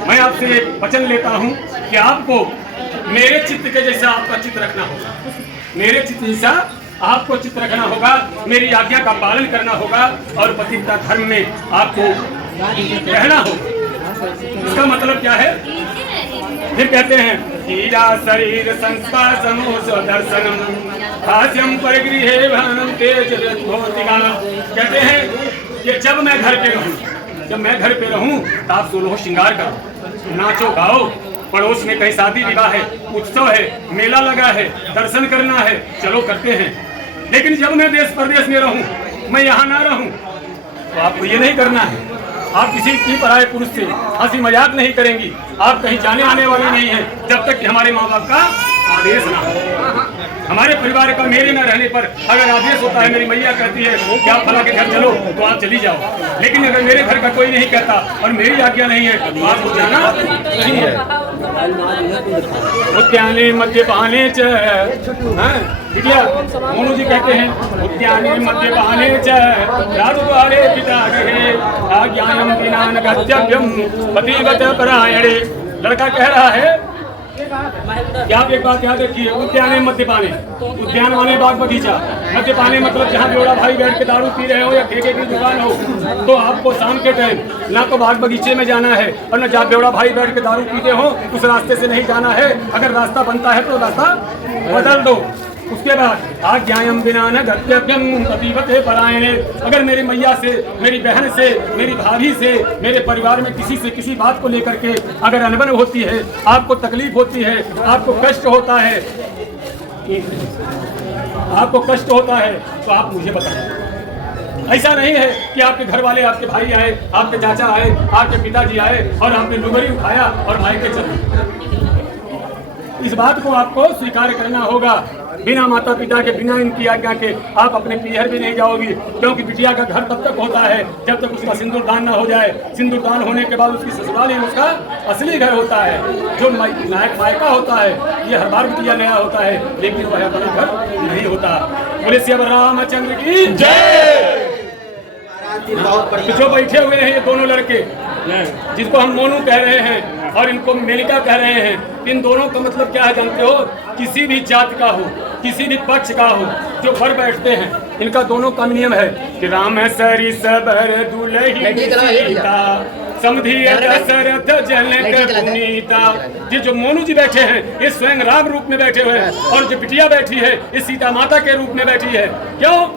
मैं आपसे वचन लेता हूँ कि आपको मेरे चित्त के जैसा आपका चित्त रखना होगा, मेरे चित्त जैसा आपको चित्त रखना होगा, मेरी आज्ञा का पालन करना होगा और पतिव्रता धर्म में आपको रहना होगा। इसका मतलब क्या है? फिर कहते हैं हीरा शरीर संस्कार समूह दर्शनम हास्यम परिगृहे भनम तेज भौतिका। कहते हैं कि जब मैं घर पे रहूं तो आप सोलह श्रृंगार करो, नाचो गाओ, पड़ोस में कहीं शादी विवाह है, उत्सव है, मेला लगा है, दर्शन करना है, चलो करते हैं। लेकिन जब मैं देश प्रदेश में रहूं, मैं यहाँ ना रहूं, तो आपको ये नहीं करना है। आप किसी की पराये पुरुष से हंसी मजाक नहीं करेंगी, आप कहीं जाने आने वाली नहीं है जब तक कि हमारे माँ बाप का आदेश ना हो। हमारे परिवार का मेरे न रहने पर अगर आदेश होता है, मेरी मैया कहती है कि आप फला के घर चलो, तो आप चली जाओ। लेकिन अगर मेरे घर का कोई नहीं कहता और मेरी आज्ञा नहीं है तो आपको जाना नहीं है। उद्याने मद्यपाने मोनू जी कहते हैं उद्याने मद्यपाने च राजद्वारे पिता गृहे आज्ञायं विना न गत्यव्यम पतिव्रत परायणे। लड़का कह रहा है कि आप एक बात याद रखिए, उद्याने मद्यपाने, उद्यान माने बाग बगीचा, मद्यपाने मतलब जहाँ जोड़ा भाई बैठ के दारू पी रहे हो या ठेके की दुकान हो, तो आपको शाम के टाइम ना तो बाग बगीचे में जाना है और न जहाँ बेवड़ा भाई बैठ के दारू पीते हो उस रास्ते से नहीं जाना है। अगर रास्ता बनता है तो रास्ता बदल दो। उसके बाद आज्ञायं विना न गत्यव्यम पतिव्रते परायणे। अगर मेरी मैया से, मेरी बहन से, मेरी भाभी से, मेरे परिवार में किसी से किसी बात को लेकर के अगर अनबन होती है, आपको तकलीफ होती है, आपको कष्ट होता है, तो आप मुझे बताएं। ऐसा नहीं है कि आपके घर वाले, आपके भाई आए, आपके चाचा आए, आपके पिताजी आए और आपने लुगरी उठाया और मायके चले। इस बात को आपको स्वीकार करना होगा। बिना माता पिता के, बिना इनकी आज्ञा के आप अपने पीहर भी नहीं जाओगी, क्योंकि बिटिया का घर तब तक होता है जब तक उसका सिंदूर दान ना हो जाए। सिंदूर दान होने के बाद उसकी ससुराल ही उसका असली घर होता है। जो नायक मायका होता है, ये हर बार बिटिया नया होता है, लेकिन वह अपना घर नहीं होता। बोले श्री रामचंद्र की जय। जो बैठे हुए हैं ये दोनों लड़के, जिसको हम मोनू कह रहे हैं और इनको मेलिका कह रहे हैं, इन दोनों का मतलब क्या है जानते हो? किसी भी जात का हो, किसी भी पक्ष का हो, जो वर बैठते हैं, इनका दोनों का नियम है कि राम सरी सबर दुलही सीता समधि दशरथ जनक पुनीता। ये जो मोनू जी बैठे हैं ये स्वयं राम रूप में बैठे हुए हैं और जो बिटिया बैठी है ये सीता माता के रूप में बैठी है। क्यों?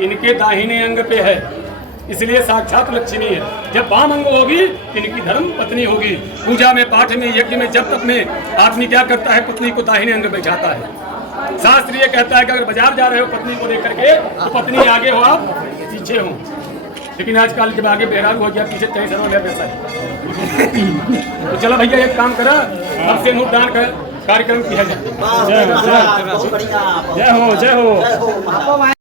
इनके दाहिने अंग पे है, इसलिए साक्षात लक्ष्मी है। जब वाम अंग होगी इनकी धर्म पत्नी होगी। पूजा में, पाठ में, यज्ञ में, जब तक में आदमी क्या करता है? पत्नी को दाहिने अंग बैठाता है। शास्त्र ये कहता है कि अगर बाजार जा रहे हो पत्नी को लेकर के तो पत्नी आगे हो, आप पीछे हो। लेकिन आजकल जब आगे बेहराग हो गया, पीछे कहीं सर पैसा है। तो चलो भैया एक काम करा, अब से नूट दान कर कार्यक्रम किया जाए। जय हो, जय हो।